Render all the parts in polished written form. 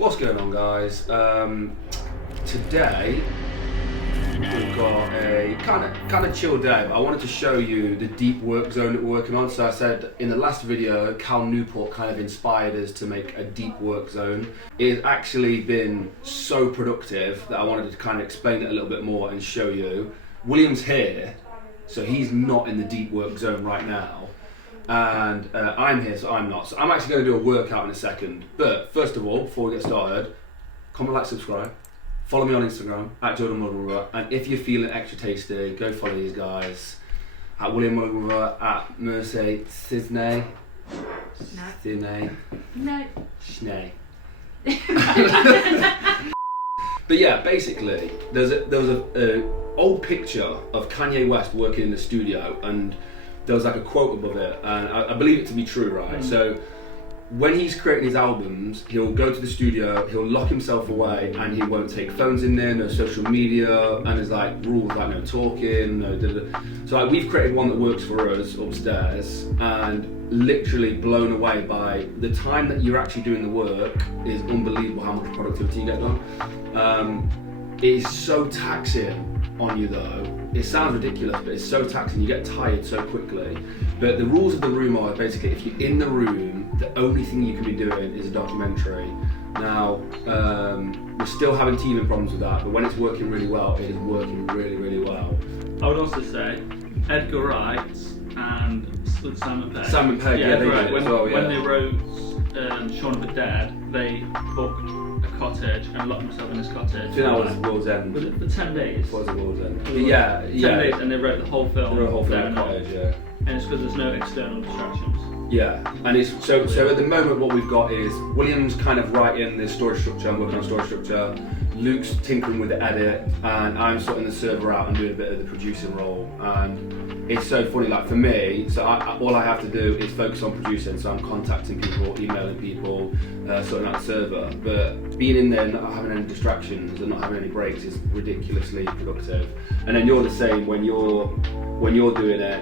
What's going on, guys? Today we've got a kind of chill day, but I wanted to show you the deep work zone that we're working on. So I said in the last video, Cal Newport kind of inspired us to make a deep work zone. It's actually been so productive that I wanted to kind of explain it a little bit more and show you. William's here, so he's not in the deep work zone right now. And I'm here, so I'm not. So I'm actually going to do a workout in a second. But first of all, before we get started, comment, like, subscribe. Follow me on Instagram, @JordanMulligan. And if you're feeling extra tasty, go follow these guys. @WilliamMulligan, @Mercy Sisney. No. Sisney. No. Schnee. But yeah, basically, there was a old picture of Kanye West working in the studio, and there was like a quote above it, and I believe it to be true, right? So when he's creating his albums, he'll go to the studio, he'll lock himself away, and he won't take phones in there, no social media, and there's like rules like no talking, no da-da. So like we've created one that works for us upstairs, and literally blown away by the time that you're actually doing the work is unbelievable how much productivity you get done. It is so taxing on you though. It sounds ridiculous, but it's so taxing, you get tired so quickly. But the rules of the room are basically, if you're in the room, the only thing you can be doing is a documentary. Now, we're still having teething problems with that, but when it's working really well, it is working really, really well. I would also say Edgar Wright and Simon Pegg. Simon Pegg, yeah, they right. did When, as well, yeah. when they wrote Shaun of the Dead, they booked a cottage and locked themselves in this cottage. I think that was World's End. Was it for 10 days? It was a World's End. Yeah, 10 yeah. days, and they wrote the whole film. They wrote a whole film there in the and cottage, yeah. And it's because there's no external distractions. Yeah, and it's so at the moment what we've got is William's kind of writing the story structure, I'm working on story structure, Luke's tinkering with the edit, and I'm sorting the server out and doing a bit of the producing role. And it's so funny, like for me, so all I have to do is focus on producing, so I'm contacting people, emailing people, sorting out the server. But being in there, not having any distractions and not having any breaks is ridiculously productive. And then you're the same when you're doing it.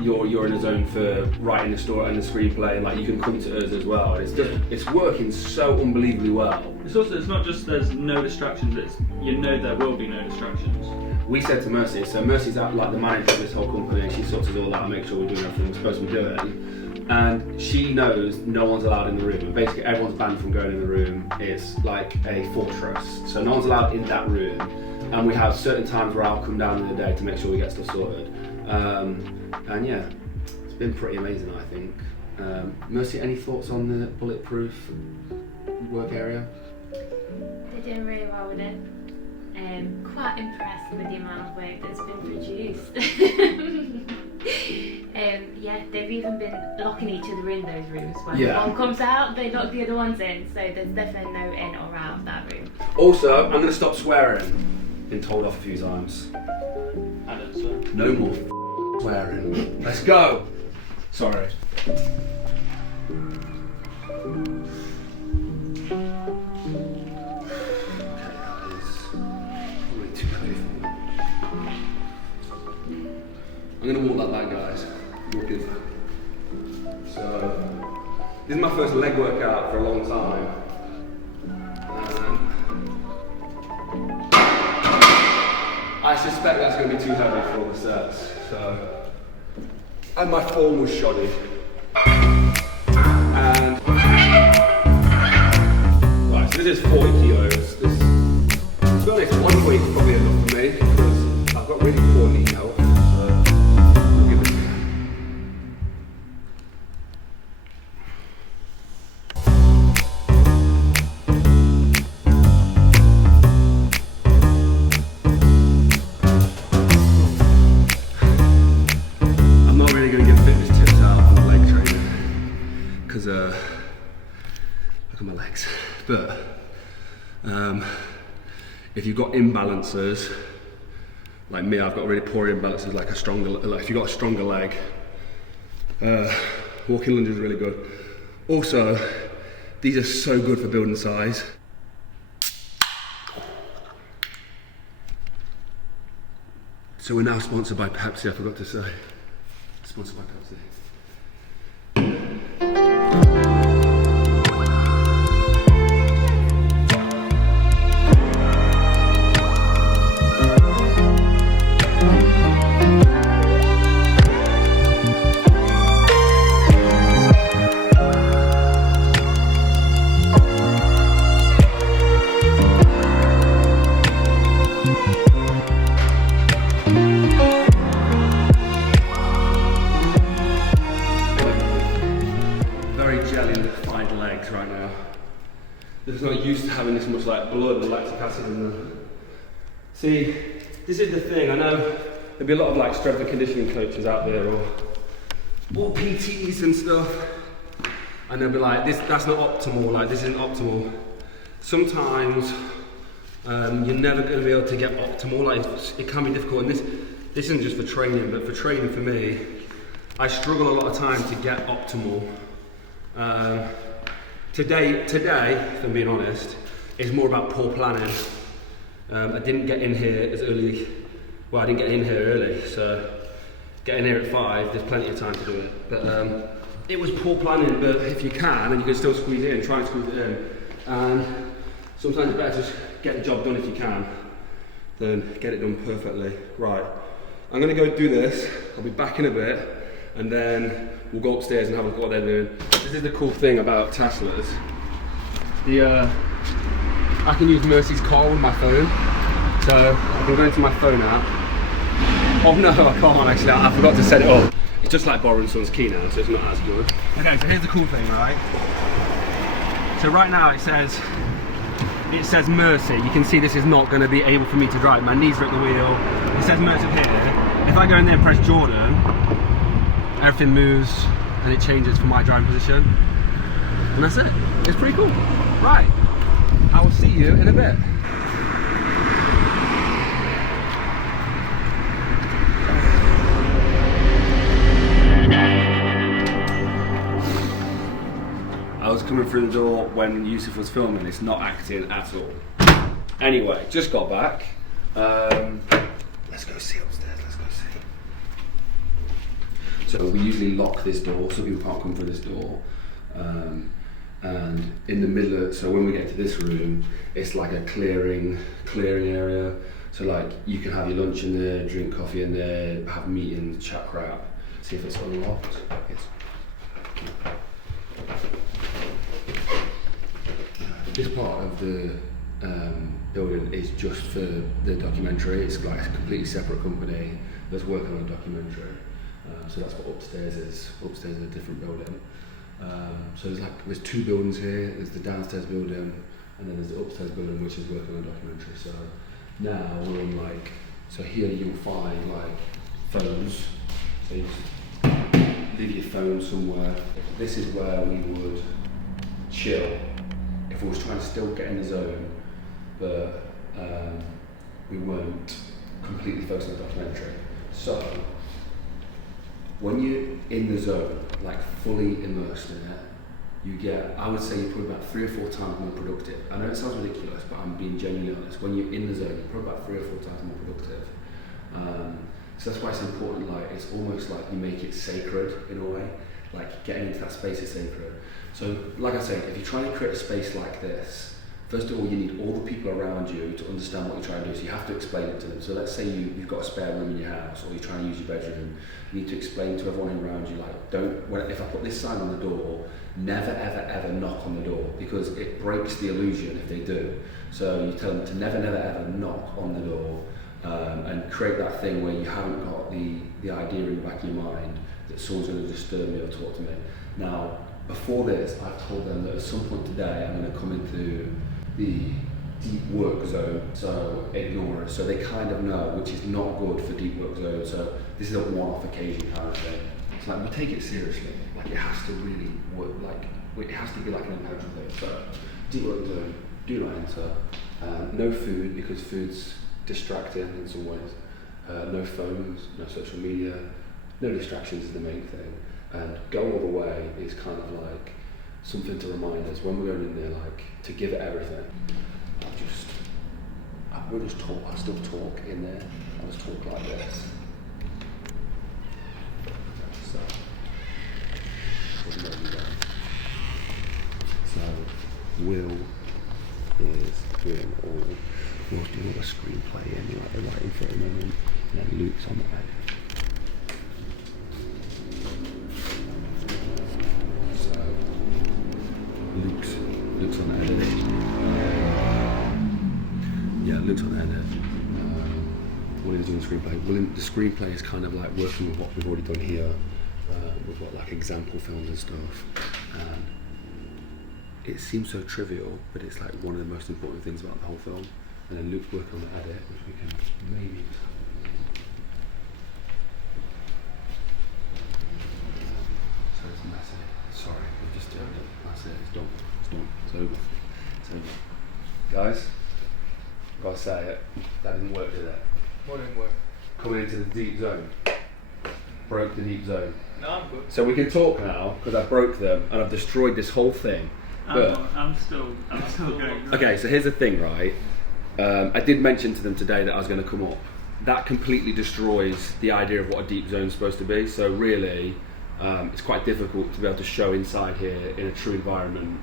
You're in a zone for writing the story and the screenplay, and like you can come to us as well. It's working so unbelievably well. It's not just there's no distractions, it's there will be no distractions. We said to Mercy, so Mercy's like the manager of this whole company, and she sorts us all out and makes sure we're doing everything we're supposed to be doing. And she knows no one's allowed in the room, and basically everyone's banned from going in the room. It's like a fortress, so no one's allowed in that room. And we have certain times where I'll come down in the day to make sure we get stuff sorted. And yeah, it's been pretty amazing, I think. Mercy, any thoughts on the bulletproof work area? They're doing really well with it. Quite impressed with the amount of work that's been produced. Yeah, they've even been locking each other in those rooms. When one comes out, they lock the other ones in, so there's definitely no in or out of that room. Also, I'm going to stop swearing. Been told off a few times. I don't swear. No more swearing. Let's go! Sorry. I'm going to walk that back, guys. Walking. So, this is my first leg workout for a long time. I suspect that's going to be too heavy for all the sets. So, and my form was shoddy. And right, so this is 40 kilos. To be honest, one week is probably enough for me because I've got really poor knee health. Look at my legs. But if you've got imbalances, like me, I've got really poor imbalances. Like if you've got a stronger leg, walking lunge is really good. Also, these are so good for building size. So we're now sponsored by Pepsi. I forgot to say, sponsored by Pepsi. that's not used to having this much like blood and lactic acid in them. See, this is the thing. I know there'll be a lot of like strength and conditioning coaches out there, or PTs and stuff, and they'll be like, that's not optimal. Like this isn't optimal. Sometimes you're never going to be able to get optimal. Like it can be difficult, and this isn't just for training, but for training for me, I struggle a lot of time to get optimal. Today, if I'm being honest, is more about poor planning. I didn't get in here as early. Well, I didn't get in here early, so getting here at 5, there's plenty of time to do it. But it was poor planning. But if you can, and you can still squeeze it in, try and squeeze it in. And sometimes it's better to just get the job done if you can, than get it done perfectly. Right, I'm going to go do this. I'll be back in a bit, and then we'll go upstairs and have a look at what they're doing. This is the cool thing about Teslas. I can use Mercy's car with my phone, so I can go into my phone app. Oh no, I can't actually, I forgot to set it up. It's just like borrowing someone's key now, so it's not as good. Okay, so here's the cool thing, right? So right now it says Mercy. You can see this is not going to be able for me to drive. My knees are at the wheel. It says Mercy here. If I go in there and press Jordan, everything moves and it changes for my driving position. And that's it. It's pretty cool. Right. I will see you in a bit. I was coming through the door when Yusuf was filming. It's not acting at all. Anyway, just got back. Let's go see upstairs. Let's go see. So we usually lock this door so people can't come through this door. And in the middle of, so when we get to this room, it's like a clearing area. So like you can have your lunch in there, drink coffee in there, have meetings, chat crap. See if it's unlocked. This part of the building is just for the documentary. It's like a completely separate company that's working on a documentary. So that's what upstairs is. Upstairs is a different building. So there's 2 buildings here. There's the downstairs building, and then there's the upstairs building, which is working on a documentary. So now we're in like, so here you'll find like phones. So you just leave your phone somewhere. This is where we would chill if we was trying to still get in the zone, but we weren't completely focused on the documentary. So when you're in the zone, like fully immersed in it, you get, I would say you're probably about 3 or 4 times more productive. I know it sounds ridiculous, but I'm being genuinely honest. When you're in the zone, you're probably about 3 or 4 times more productive. So that's why it's important, like, it's almost like you make it sacred in a way. Like, getting into that space is sacred. So, like I say, if you're trying to create a space like this, first of all, you need all the people around you to understand what you're trying to do, so you have to explain it to them. So let's say you've got a spare room in your house, or you're trying to use your bedroom, you need to explain to everyone around you, like, if I put this sign on the door, never ever ever knock on the door, because it breaks the illusion if they do. So you tell them to never ever knock on the door, and create that thing where you haven't got the idea in the back of your mind that someone's going to disturb me or talk to me. Now, before this, I've told them that at some point today I'm going to come into the deep work zone, so ignore it. So they kind of know, which is not good for deep work zone. So this is a one-off occasion kind of thing. It's like, we take it seriously. Like, it has to really work. Like, it has to be like an integral thing. So deep work zone, do not enter. No food, because food's distracting in some ways. No phones, no social media. No distractions is the main thing. And go all the way is kind of like something to remind us when we're going in there, like, to give it everything. We'll just talk. I'll still talk in there. I'll just talk like this. So Will is doing all. Will's doing all the screenplay and like the writing for a moment, and then Luke's on the edit. Luke's on the edit. Luke's on the edit. William's doing the screenplay. The screenplay is kind of like working with what we've already done here, with what like example films and stuff. And it seems so trivial, but it's like one of the most important things about the whole film. And then Luke's working on the edit, which we can maybe. So it's messy. Sorry, we've just done it. That's it. It's done. It's done. It's over. It's over. Guys, gotta say it. That didn't work, did it? What didn't work? Coming into the deep zone. Broke the deep zone. No, I'm good. So we can talk now because I broke them and I've destroyed this whole thing. But I'm still going. okay, so here's the thing, right? I did mention to them today that I was going to come up. That completely destroys the idea of what a deep zone is supposed to be. So really, it's quite difficult to be able to show inside here in a true environment.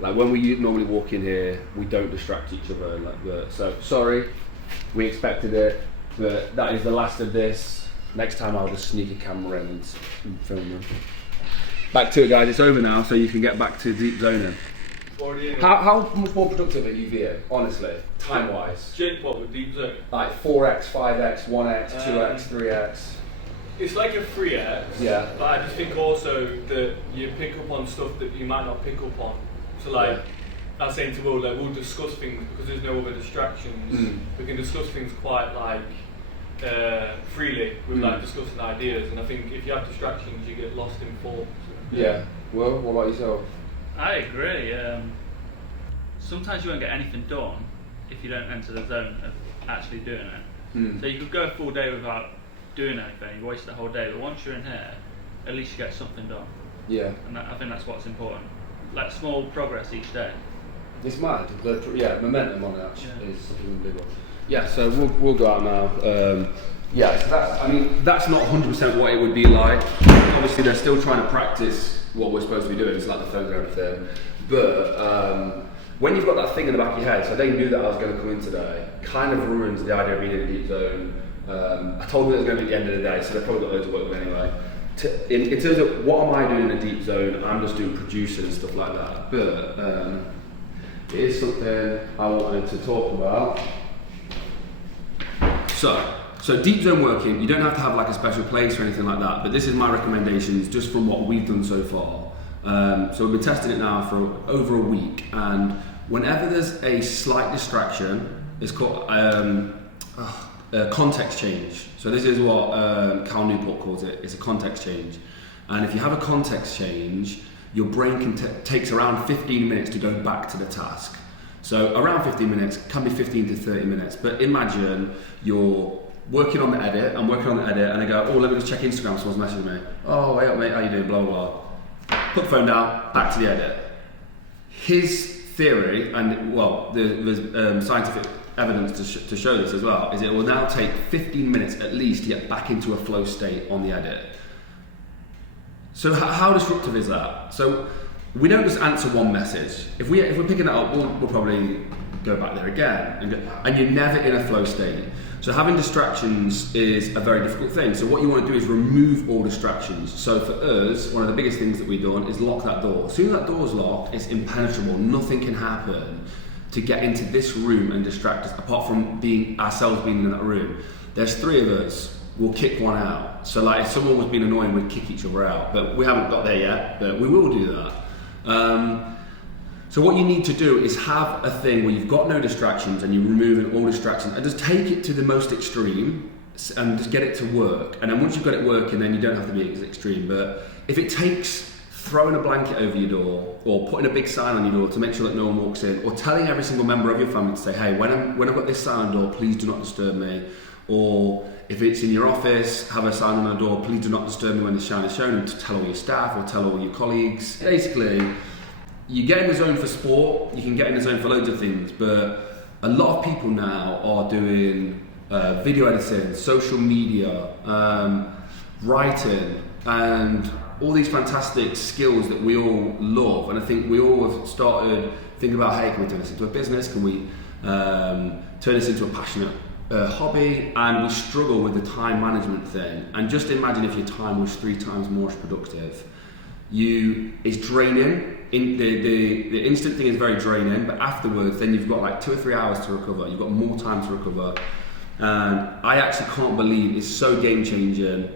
Like when we normally walk in here, we don't distract each other like that. So sorry, we expected it, but that is the last of this. Next time I'll just sneak a camera in and film them. Back to it, guys. It's over now, so you can get back to deep zoning. How much more productive are you being, honestly, time-wise? What with deep zone? Like 4x, 5x, 1x, 2x, 3x. It's like a 3x. Yeah. But I just think also that you pick up on stuff that you might not pick up on. So like, I was saying to Will, like, we'll discuss things because there's no other distractions. We can discuss things quite like freely with like discussing ideas, and I think if you have distractions you get lost in thought. So. Yeah. Well, what about yourself? I agree. Sometimes you won't get anything done if you don't enter the zone of actually doing it. So you could go a full day without doing anything, you waste the whole day, but once you're in here, at least you get something done. Yeah. And I think that's what's important. Like small progress each day. It's mad. The momentum on it is unbelievable. Yeah, so we'll go out now. So that's not 100% what it would be like. Obviously, they're still trying to practice what we're supposed to be doing. It's like the phones and everything. But when you've got that thing in the back of your head, so they knew that I was going to come in today, kind of ruins the idea of being in a deep zone. I told them it was going to be at the end of the day, so they've probably got loads of work with anyway. In terms of what am I doing in a deep zone, I'm just doing producing and stuff like that. But it is something I wanted to talk about. So deep zone working, you don't have to have like a special place or anything like that, but this is my recommendations just from what we've done so far. So we've been testing it now for over a week, and whenever there's a slight distraction, it's called a context change. So this is what Cal Newport calls it. It's a context change, and if you have a context change, your brain takes around 15 minutes to go back to the task. So around 15 minutes, can be 15 to 30 minutes, but imagine you're working on the edit, I'm working on the edit, and I go, oh, let me just check Instagram, someone's messaging me. Oh, hey up mate, how you doing, blah, blah, blah. Put the phone down, back to the edit. His theory, and well, there's scientific evidence to show this as well, is it will now take 15 minutes at least to get back into a flow state on the edit. So how disruptive is that? So we don't just answer one message. If we're picking that up, we'll probably go back there again, and you're never in a flow state. So having distractions is a very difficult thing. So what you want to do is remove all distractions. So for us, one of the biggest things that we've done is lock that door. As soon as that door's locked, it's impenetrable. Nothing can happen to get into this room and distract us, apart from ourselves being in that room. There's 3 of us, we'll kick one out. So like if someone was being annoying, we'd kick each other out. But we haven't got there yet, but we will do that. So what you need to do is have a thing where you've got no distractions and you're removing all distractions, and just take it to the most extreme and just get it to work. And then once you've got it working, then you don't have to be as extreme. But if it takes throwing a blanket over your door, or putting a big sign on your door to make sure that no one walks in, or telling every single member of your family to say, hey, when I've got this sign on the door, please do not disturb me. Or if it's in your office, have a sign on the door, please do not disturb me when the sign is shown, and to tell all your staff or tell all your colleagues. Basically, you get in the zone for sport, you can get in the zone for loads of things, but a lot of people now are doing video editing, social media, writing, and all these fantastic skills that we all love. And I think we all have started thinking about, hey, can we turn this into a business? Can we turn this into a passionate hobby? And we struggle with the time management thing. And just imagine if your time was 3 times more productive. It's draining. The instant thing is very draining, but afterwards, then you've got like 2 or 3 hours to recover. You've got more time to recover, and I actually can't believe it's so game changing.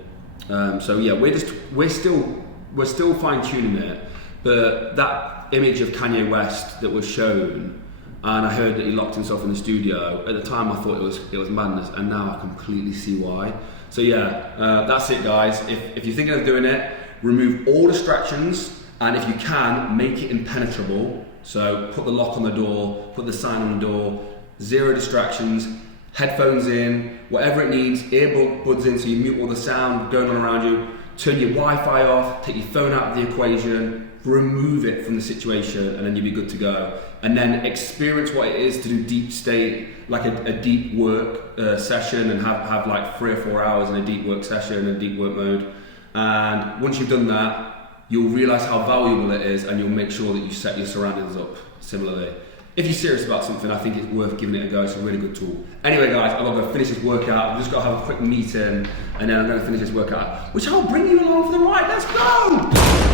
So yeah, we're still fine tuning it, But that image of Kanye West that was shown, and I heard that he locked himself in the studio. At the time, I thought it was madness, and now I completely see why. So yeah, that's it, guys. If you're thinking of doing it, remove all distractions, and if you can, make it impenetrable. So put the lock on the door, put the sign on the door, 0 distractions, headphones in, whatever it needs, earbuds in so you mute all the sound going on around you, turn your Wi-Fi off, take your phone out of the equation, remove it from the situation, and then you'll be good to go. And then experience what it is to do deep state, like a deep work session, and have like 3 or 4 hours in a deep work session, a deep work mode. And once you've done that, you'll realise how valuable it is, and you'll make sure that you set your surroundings up similarly. If you're serious about something, I think it's worth giving it a go. It's a really good tool. Anyway, guys, I've got to go finish this workout. I've just got to have a quick meeting, and then I'm going to finish this workout, which I'll bring you along for the ride. Let's go!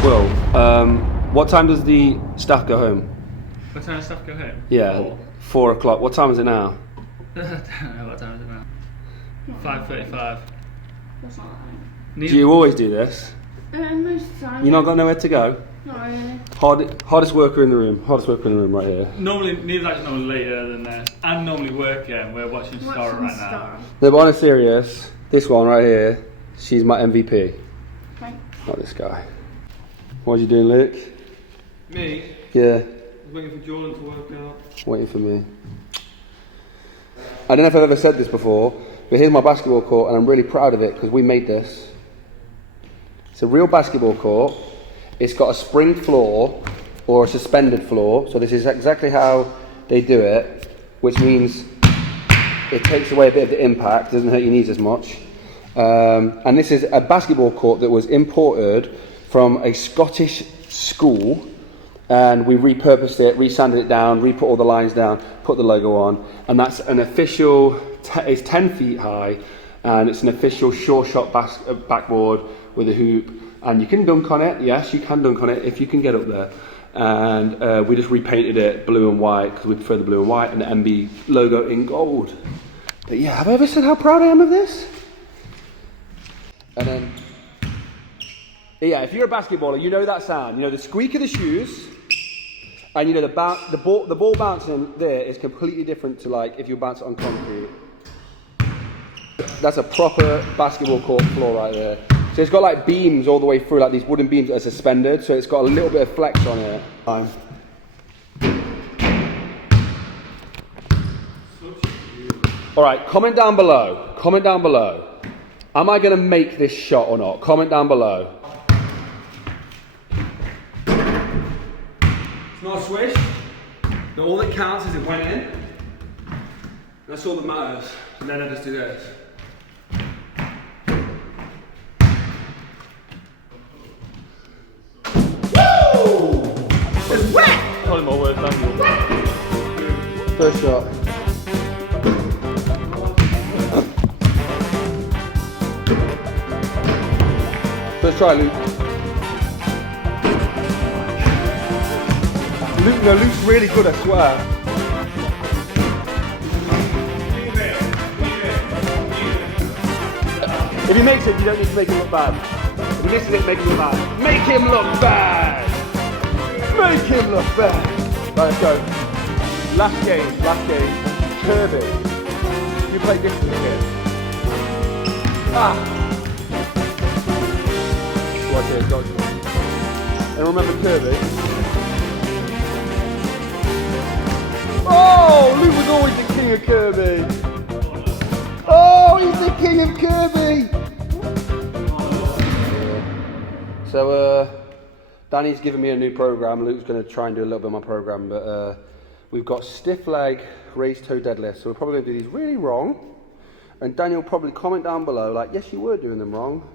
Well, what time does the staff go home? What time does staff go home? Yeah, 4 o'clock. What time is it now? I don't know what time is it now. 5:35. That's not that. Do you always do this? Most of the time. You not got nowhere to go? Not really. Hardest worker in the room. Hardest worker in the room right here. Normally, Neil's actually normally later than that. I'm normally working, and we're watching Star right now. No, but on a serious, this one right here, she's my MVP. Thanks. Not this guy. What are you doing, Luke? Me? Yeah, Waiting for Jordan to work out. waiting for me. I don't know if I've ever said this before, but here's my basketball court, and I'm really proud of it because we made this. It's a real basketball court. It's got a spring floor or a suspended floor, so this is exactly how they do it, which means it takes away a bit of the impact, doesn't hurt your knees as much. And this is a basketball court that was imported from a Scottish school, and we repurposed it, resanded it down, re-put all the lines down, put the logo on, and that's an official, it's 10 feet high, and it's an official sure shot backboard with a hoop, and you can dunk on it. Yes, you can dunk on it if you can get up there. And we just repainted it blue and white because we prefer the blue and white, and the MB logo in gold. But yeah, have I ever said how proud I am of this? And then, yeah, if you're a basketballer, you know that sound. You know the squeak of the shoes, and you know the ball bouncing there is completely different to like if you bounce it on concrete. That's a proper basketball court floor right there. So it's got like beams all the way through, like these wooden beams that are suspended, so it's got a little bit of flex on it. Alright, comment down below. Comment down below. Am I going to make this shot or not? Comment down below. It's not a swish. No, all that counts is it went in. That's all that matters. And then I just do this. It's wet! Probably more worth than First shot. First try, Luke. Luke's really good, I swear. If he makes it, you don't need to make him look bad. If he misses it, make him look bad. Make him look bad! Make him look bad! Right, let's go. Last game. Kirby. You played this as a kid. Watch it, got you. And remember Kirby? Oh, Luke was always the king of Kirby. Oh, he's the king of Kirby. So, Danny's given me a new program. Luke's going to try and do a little bit of my program, but we've got stiff leg, raised toe deadlift. So we're probably going to do these really wrong. And Daniel will probably comment down below, like, yes, you were doing them wrong.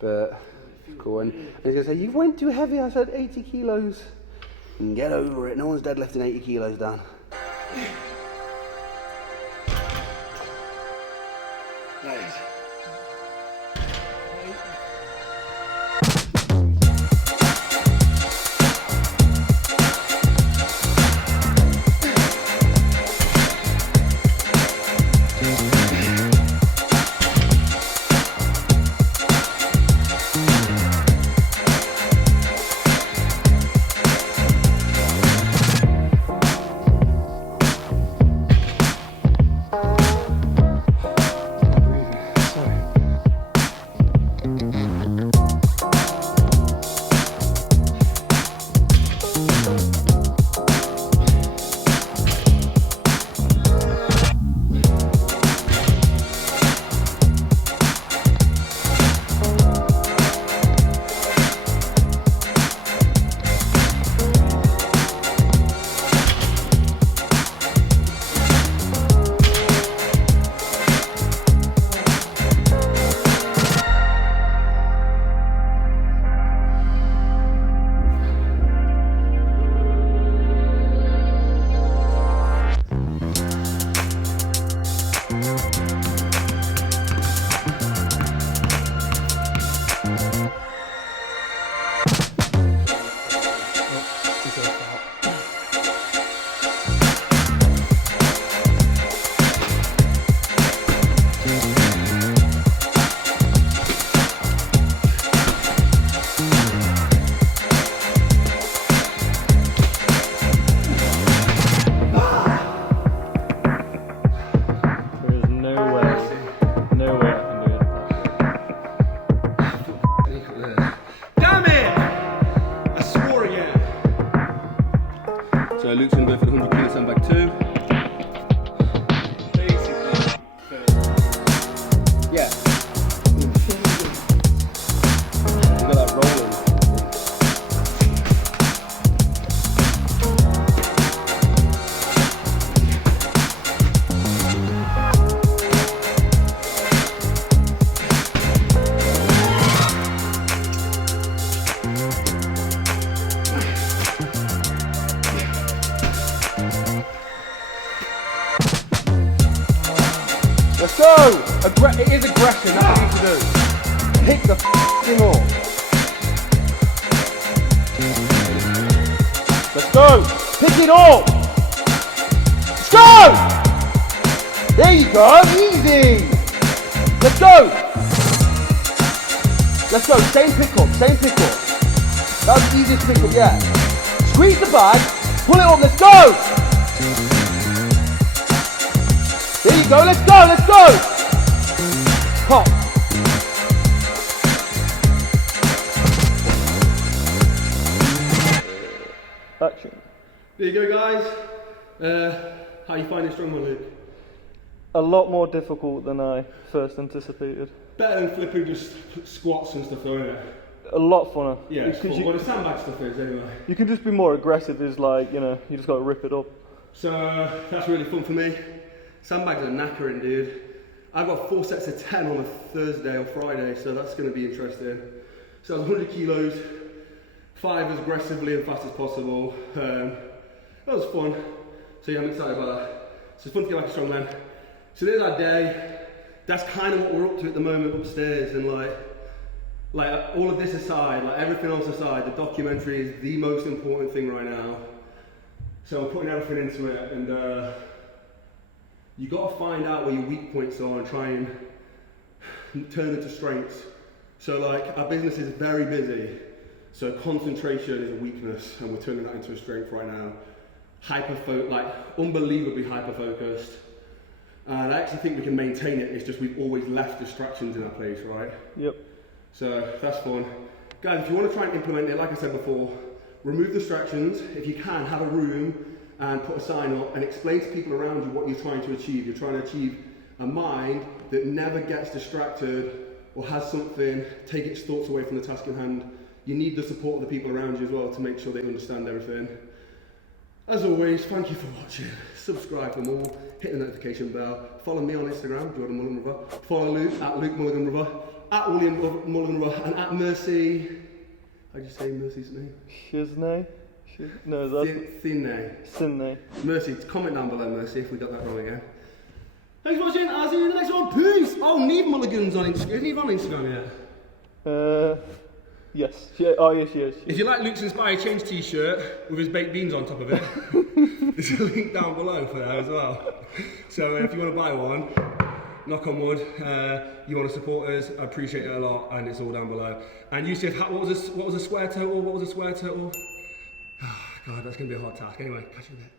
But it's cool. And he's going to say, you went too heavy. I said 80 kilos. And get over it. No one's deadlifting 80 kilos, Dan. Nice. going to go for the 100 kilo sandbag too. Yeah. Look at that rolling. Let's go! It is aggression, that's what you need to do. Hit the f***ing off. Let's go! Pick it up! Let's go! There you go, easy! Let's go! Let's go, same pickup. That was the easiest pickup yet. Squeeze the bag, pull it up, let's go! There you go, let's go! Pop. Action. There you go, guys. How you finding strongman, Luke? A lot more difficult than I first anticipated. Better than flipping just squats and stuff, though, isn't it? A lot funner. Yeah, it's cool. What the sandbag stuff is, anyway. You can just be more aggressive, is like, you know, you just got to rip it up. So, that's really fun for me. Sandbags are knackering, dude. I've got 4 sets of 10 on a Thursday or Friday, so that's going to be interesting. So that was 100 kilos, 5 as aggressively and fast as possible. That was fun. So yeah, I'm excited about that. So it's fun to get back to strongman. So there's our day. That's kind of what we're up to at the moment upstairs, and like all of this aside, like everything else aside, the documentary is the most important thing right now. So I'm putting everything into it, and you got to find out where your weak points are and try and turn them to strengths. So like our business is very busy, so concentration is a weakness, and we're turning that into a strength right now. Unbelievably hyper focused. And I actually think we can maintain it. It's just we've always left distractions in our place, right? Yep. So that's fun. Guys, if you want to try and implement it, like I said before, remove distractions. If you can, have a room and put a sign up and explain to people around you what you're trying to achieve. You're trying to achieve a mind that never gets distracted or has something, take its thoughts away from the task in hand. You need the support of the people around you as well to make sure they understand everything. As always, thank you for watching. Subscribe for more, hit the notification bell. Follow me on Instagram, Jordan Mulligan Brother. Follow Luke, at Luke Mulligan Brother, at William Mulligan Brother, and at Mercy. How'd you say Mercy's name? Shiznay? No, that's... Sinne. Mercy, comment down below, Mercy, if we got that wrong again. Thanks for watching, I'll see you in the next one. Peace! Oh, Neve Mulligan's on Instagram. Isn't he on Instagram yet? Yes. Yeah, oh, yes, she is. If you like Luke's Inspired Change t-shirt with his baked beans on top of it, there's a link down below for that as well. So if you want to buy one, knock on wood, you want to support us, I appreciate it a lot, and it's all down below. And Yusuf, what was a square total? Oh, God, that's going to be a hard task. Anyway, catch you there.